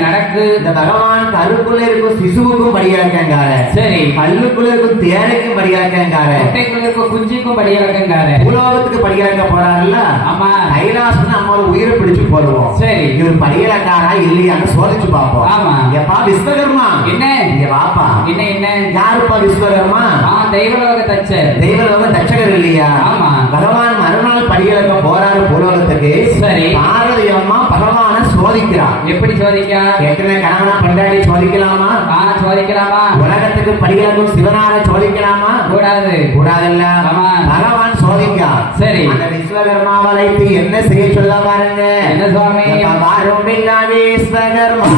நடக்கு இந்த பகவான் இருக்கும் சிசுவுக்கும் படியாக்கங்கார. சரி. கல்லுக்குள்ள இருக்கும் தேரைக்கும் படியாக்கங்கார. முட்டைக்குள்ள இருக்க குஞ்சுக்கும் படியாக்கங்காரு. பூலோகத்துக்கு படியாக்க போறாருல்ல? ஆமா. கைலாசம் நம்ம ஒரு உயிரை பிடிச்சு போடுவோம். சரி. இவர் இல்லையான்னு சோதிச்சு பார்ப்போம். ஆமா. எப்பா விஸ்வகர்மா? என்ன? இங்க வாப்பா. என்ன என்ன? யாருப்பா விஸ்வகர்மா? தெய்வலோக தச்சர். தெய்வலோக தச்சகர் இல்லையா? ஆமா. பகவான் படியலக்க போறாரு பூலோகத்துக்கு. சரி. பார்வதி அம்மா பகவான சோதிக்கிறார் எப்படி சோதிக்கா? ஏற்கனவே கணவனா பண்டாடி சோதிக்கலாமா? ஆ சோதிக்கலாமா? உலகத்துக்கு படியலக்கும் சிவனார சோதிக்கலாமா? கூடாது. கூடாதுல்ல. ஆமா. பகவான் சோதிக்கா. சரி. அந்த விஸ்வகர்மாவை வைத்து என்ன செய்ய சொல்ல பாருங்க? என்ன சுவாமி? வாரும் விஸ்வகர்மா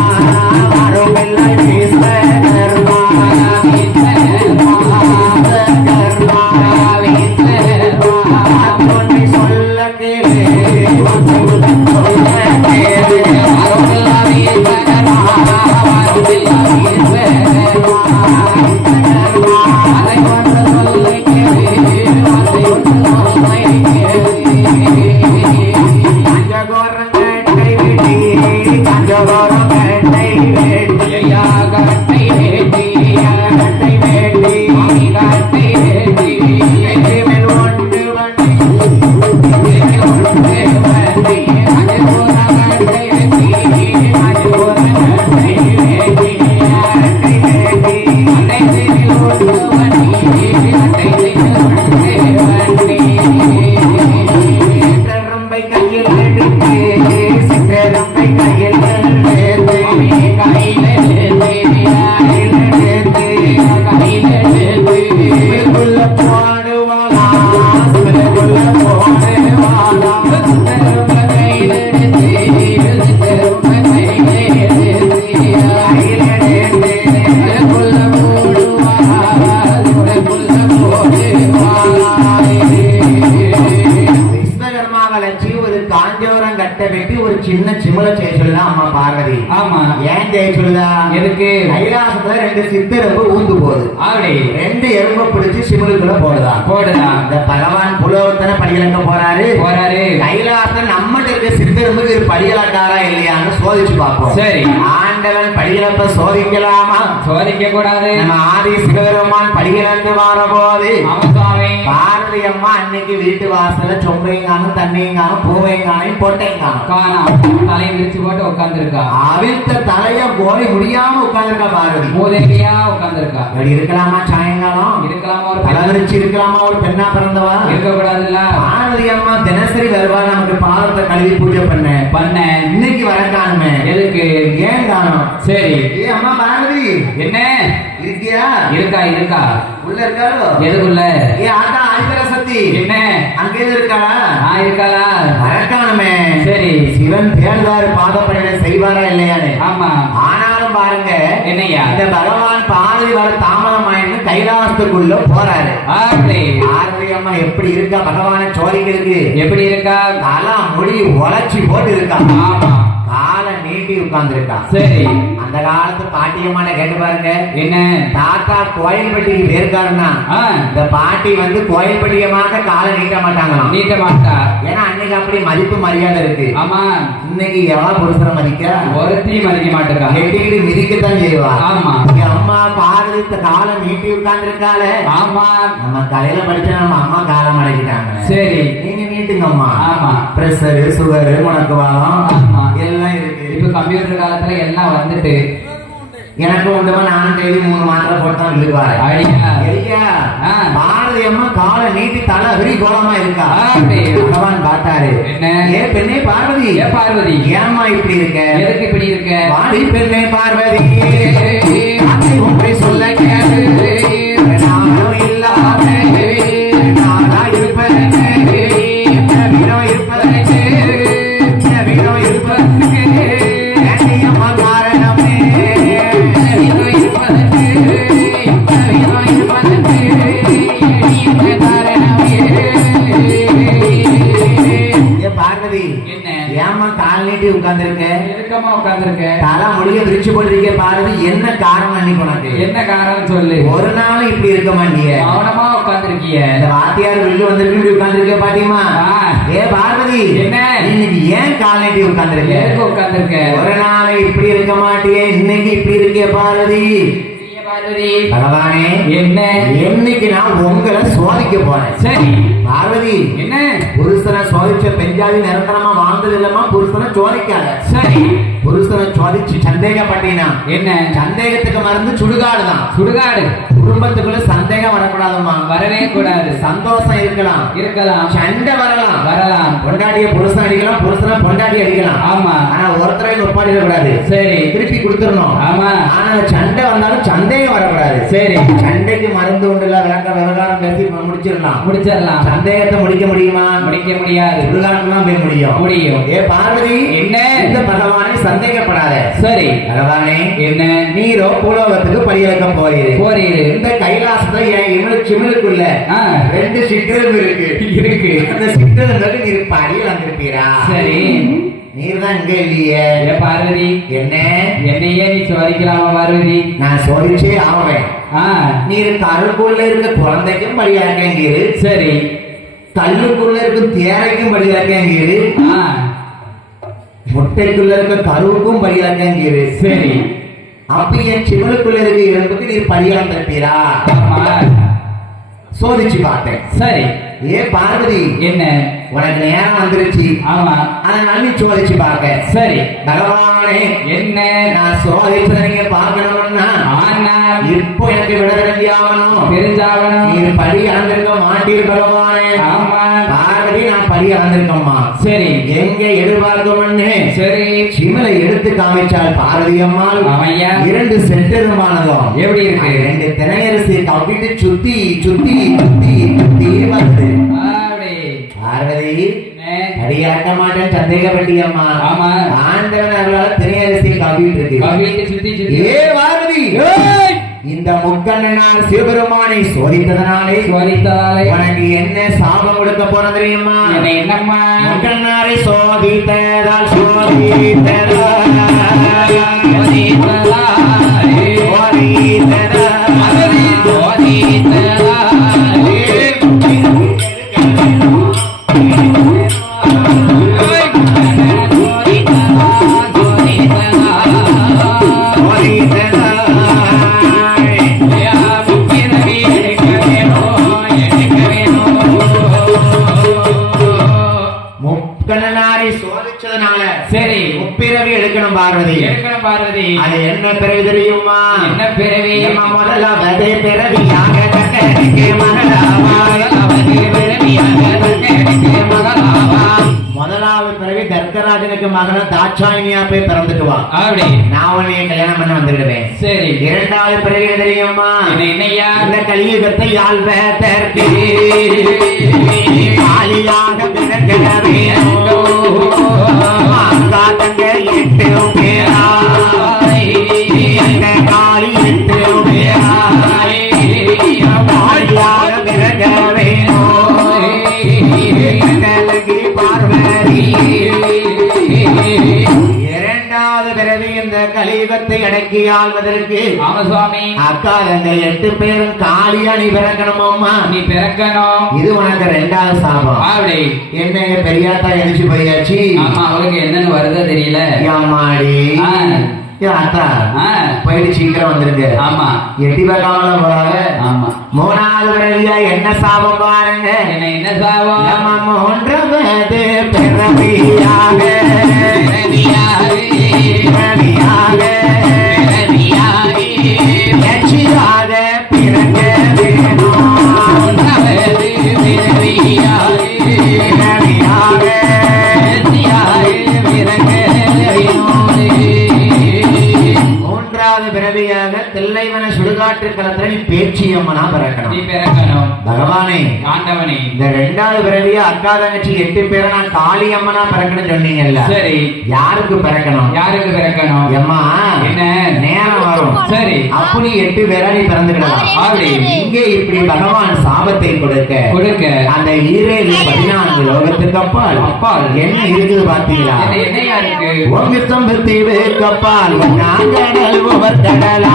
வாரும் விஸ்வகர்மா விஸ்வகர்மா, வச்சு ஒரு காஞ்சோரம் கட்ட வெட்டி ஒரு சின்ன சிமிழ செய்ய சொல்லுதா அம்மா பார்வதி? ஆமா. ஏன் செய்ய சொல்லுதா? எதுக்கு? கைலாசத்துல ரெண்டு சித்தெரும்பு ஊந்து போகுது. அப்படி ரெண்டு எறும்பை பிடிச்சு சிமிழுக்குள்ள போடுதா? போடுதா? இந்த பகவான் புலவத்தனை படியிலங்க போறாரு. போறாரு. கைலாசத்துல நம்மகிட்ட இருக்க இது படியலாட்டாரா இல்லையான்னு சோதிச்சு பார்ப்போம். சரி. ஆண்டவன் படியிலப்ப சோதிக்கலாமா? சோதிக்க கூடாது நம்ம ஆதி சிவபெருமான் படியிலந்து வர போது ஆமா சுவாமி. பார்வதி அம்மா அன்னைக்கு வீட்டு பூவையும் காணும் பொட்டையும் காணும் காணாம் தலையை விரிச்சு போட்டு உட்கார்ந்துருக்கா? அவிழ்த்த தலைய போய் முடியாம உட்கார்ந்துருக்கா பார்வதி. மூதேவியா உட்கார்ந்துருக்கா? இப்படி இருக்கலாமா சாயங்காலம்? இருக்கலாமா ஒரு தலை விரிச்சு இருக்கலாமா ஒரு பெண்ணா பிறந்தவா? இருக்க கூடாதுல்ல பார்வதி அம்மா தினசரி வருவா நமக்கு பாதத்தை கழுவி பூஜை பண்ண. பண்ண. இன்னைக்கு வர காணுமே எதுக்கு? ஏன் காணும் சரி. ஏ அம்மா பார்வதி என்ன? இருக்கியா? இருக்கா இருக்கா. உள்ள இருக்காளோ? எதுக்குள்ள? ஏ ஆட்டா ஆதிபர சக்தி என்ன? அங்கே இருக்காளா? ஆ இருக்காளா? காணுமே சரி. சிவன் தேர்ந்தாரு பாதப்படையில செய்வாரா இல்லையானே. ஆமா. ஆனாலும் பாருங்க என்னய்யா இந்த பகவான் வர தாமதம் ஆயின்னு கைலாசத்துக்குள்ள போறாரு. பார்வதி அம்மா எப்படி இருக்கா? பகவானை சோதிக்கிறதுக்கு. எப்படி இருக்கா? தலா முடி உழைச்சி போட்டு இருக்கா. ஆமா. நீட்டி உட்கார்ந்து இருக்கா சரி. அந்த காலத்து பாட்டியம்மான கேட்டு பாருங்க. என்ன? தாத்தா கோயில்பட்டிக்கு போயிருக்காருன்னா இந்த பாட்டி வந்து கோயில்பட்டியமாக காலை நீட்ட மாட்டாங்களாம். நீட்ட மாட்டா? ஏன்னா அன்னைக்கு அப்படி மதிப்பு மரியாதை இருக்கு. ஆமா. இன்னைக்கு எவ்வளவு புருஷனை மதிக்க ஒருத்தி மதிக்க மாட்டுக்கா கெட்டிக்கிட்டு மிதிக்கத்தான் செய்வா. ஆமா. அம்மா பாரதி காலை நீட்டி உட்கார்ந்து இருக்காளே ஆமா. நம்ம கலையில படிச்ச நம்ம அம்மா காலம் அடக்கிட்டாங்க சரி. நீங்க நீட்டுங்க அம்மா ஆமா பிரஷர் சுகர் முடக்குவாதம் ஆமா. கம்ப்யூட்டர் காலத்துல எல்லாம் வந்துட்டு எனக்கு உண்டுமா நானும் டெய்லி மூணு மாத்திரை போட்டு இழுவாரு அடியா ஐயா. பாரதி அம்மா காலை நீட்டி தலை விரி கோலமா இருக்கா. பகவான் பார்த்தாரு. என்ன? ஏ பெண்ணே பார்வதி. ஏ பார்வதி? ஏம்மா இப்படி இருக்க? எதுக்கு இப்படி இருக்க? வாடி பெண்ணே பார்வதி. நீட்டி உட்கார்ந்திருக்க. இருக்க மௌனமா உட்கார்ந்திருக்க. தலை முடிய விரிச்சு போட்டிருக்க பாருது என்ன காரணம் அன்னைக்கு உனக்கு? என்ன காரணம் சொல்லு. ஒரு நாள் இப்படி இருக்க மாட்டிய. மௌனமா உட்கார்ந்திருக்கிய. இந்த வாத்தியார் வெளில வந்திருக்கு இப்படி உட்கார்ந்திருக்க பாட்டியமா ஆ. ஏ பார்வதி என்ன? இன்னைக்கு ஏன் காலட்டி உட்கார்ந்திருக்க? எதுக்கு உட்கார்ந்திருக்க? ஒரு நாள் இப்படி இருக்க மாட்டியே இன்னைக்கு இப்படி இருக்கே பார்வதி பார்வதி பகவானே என்ன? என்னைக்கு நான் உங்களை சோதிக்க போறேன்? சரி. பார்வதி என்ன? புருஷனை சோதிச்ச பெஞ்சாதி நிரந்தரமா வாழ்ந்தது இல்லமா புருஷனை சோதிக்காத. சரி. புருஷனை சோதிச்சு சந்தேகப்பட்டீனா? என்ன? சந்தேகத்துக்கு மருந்து சுடுகாடுதான். சுடுகாடு. குடும்பத்துக்குள்ள சந்தேகம் வரக்கூடாதுமா வரவே கூடாது. சந்தோஷம் இருக்கலாம். இருக்கலாம். சண்டை வரலாம். வரலாம். பொண்டாட்டிய புருஷன் அடிக்கலாம் புருஷனை பொண்டாட்டி அடிக்கலாம். ஆமா. ஆனா ஒருத்தரை ஒப்பாடிட கூடாது சரி. திருப்பி கொடுத்துடணும். ஆமா. ஆனா சண்டை வந்தாலும் சந்தேகம் வரக்கூடாது. சரி. சண்டைக்கு மருந்து உண்டு இல்ல விளக்க விவகாரம் பேசி முடிச்சிடலாம். முடிச்சிடலாம். சந்தேகத்தை முடிக்க முடியுமா? முடிக்க முடியாது. சுடுகாட்டுலாம் போய் முடியும். முடியும். ஏ பார்வதி என்ன? இந்த பகவானை சந்தேகப்படாத. சரி. பகவானே என்ன? நீரோ பூலோகத்துக்கு படியிறக்க போறீரு. போறீரு. இந்த கைலாசத்துல என் இவனு சிவனுக்குள்ள. ரெண்டு சிற்றெலும்பு இருக்கு. இருக்கு. அந்த சிற்றெலும்புக்கு நீர் படியில் வந்திருப்பீரா? சரி. நீர் தான் இங்க இல்லையே. ஏ பார்வதி. என்ன? என்னையே நீ சோதிக்கலாமா பார்வதி? நான் சோதிச்சே ஆவேன். நீர் கருக்குள்ள இருக்க குழந்தைக்கும் படியாக்கேங்கீரு சரி. கல்லுக்குள்ள இருக்க தேரைக்கும் படியாக்கேங்கீரு ஆ. முட்டைக்குள்ள இருக்க கருவுக்கும் படியாக்கேங்கீரு சரி. அப்ப என் சிவனுக்குள்ள இருக்க படியான் தப்பீரா ஆமா சோதிச்சு பார்த்தேன். சரி. ஏ பார்வதி என்ன? உனக்கு நேரம் வந்துருச்சு. ஆமா. அதனால நீ சோதிச்சு பார்க்க. சரி. பகவானே என்ன? நான் சோதிச்சதை நீங்க பார்க்கணும்னா இப்போ எனக்கு விட வேண்டியாகணும் தெரிஞ்சாவணும் நீர் படி அளந்திருக்க மாட்டீர் பகவானே. ஆமா. படி அளந்திருக்கம்மா சரி எங்க எதிர்பார்க்கணும்னு சரி சிமலை எடுத்து காமிச்சால் பார்வதி அம்மாள் ஆமையா. இரண்டு செட்டெருமானதும் எப்படி இருக்கு? ரெண்டு திணையரசி கவிட்டு சுத்தி சுத்தி சுத்தி சுத்தி வருது பார்வதி? அடியாக்க மாட்டேன் சந்தேகப்பட்டியம்மா ஆமா. ஆண்டவன் அவளால திணையரசி கவிட்டு இருக்கு ஏ பார்வதி ஏய்! இந்த முக்கண்ணனார் சிவபெருமானை சோதித்ததனாலே சோதித்தாலே உனக்கு என்ன சாபம் கொடுக்க போன தெரியுமா? என்ன என்னம்மா? முக்கண்ணாரை சோதித்ததால். சோதித்ததாலே. பார்வதி. அது என்ன பிறவி தெரியுமா? என்ன பிறவி? பிறவியாக தன்னெடுத்து மகளாவாம். முதலாவது பிறவி தர்க்கராஜனுக்கு மகன தாட்சாயினியா போய் பிறந்துட்டு வா. அப்படி. நான் உன்னை கல்யாணம் பண்ண வந்துடுவேன். சரி. இரண்டாவது பிறவி என்ன தெரியுமா? என்ன என்னையா இந்த கலியுகத்தை ஆள்வதற்கு காலியாக பிறக்க வேணும் அக்கா feel it out. ஆள்வதற்கு ஆமா சுவாமி அக்கா எங்கள் எட்டு பேரும் காளியாணி பிறக்கணுமம்மா நீ பிறக்கணும். இது உனக்கு ரெண்டாவது சாபம். அப்படி என்னங்க பெரியாத்தா எழுச்சி போயாச்சு. ஆமா அவளுக்கு என்னன்னு வருதோ தெரியல. அம்மாடி ஆ. ஏ, அத்தா. போயிட்டு சீக்கிரம் வந்துருங்க. ஆமா. எட்டி பார்க்காமல போறாங்க ஆமா. மூணாவது பிறவியா என்ன சாபம் பாருங்க. என்ன என்ன சாபம்? பிறவியாக. பிறவியாக. தில்லைவன சுடு சுடுகாட்டு களத்துல நீ பேச்சி அம்மனா நீ பிறக்கணும். பிறக்கணும் பகவானே ஆண்டவனே. இந்த ரெண்டாவது பிறவிய அக்கா தங்கச்சி எட்டு பேரை நான் காளி அம்மனா பிறக்கணும் சொன்னீங்கல்ல. சரி. யாருக்கு பிறக்கணும்? யாருக்கு பிறக்கணும்? எம்மா என்ன? நேரம் வரும். சரி. அப்படி எட்டு பேரா நீ பிறந்துக்கிடலாம். அப்படி. இங்கே இப்படி பகவான் சாபத்தை கொடுக்க. கொடுக்க. அந்த ஈரேழு பதினான்கு லோகத்துக்கு அப்பால் அப்பால். என்ன இருக்குது பாத்தீங்களா என்ன என்னையா இருக்கு? ஓங்கி தீவு கப்பால் நாங்கடல் உவர் கடலா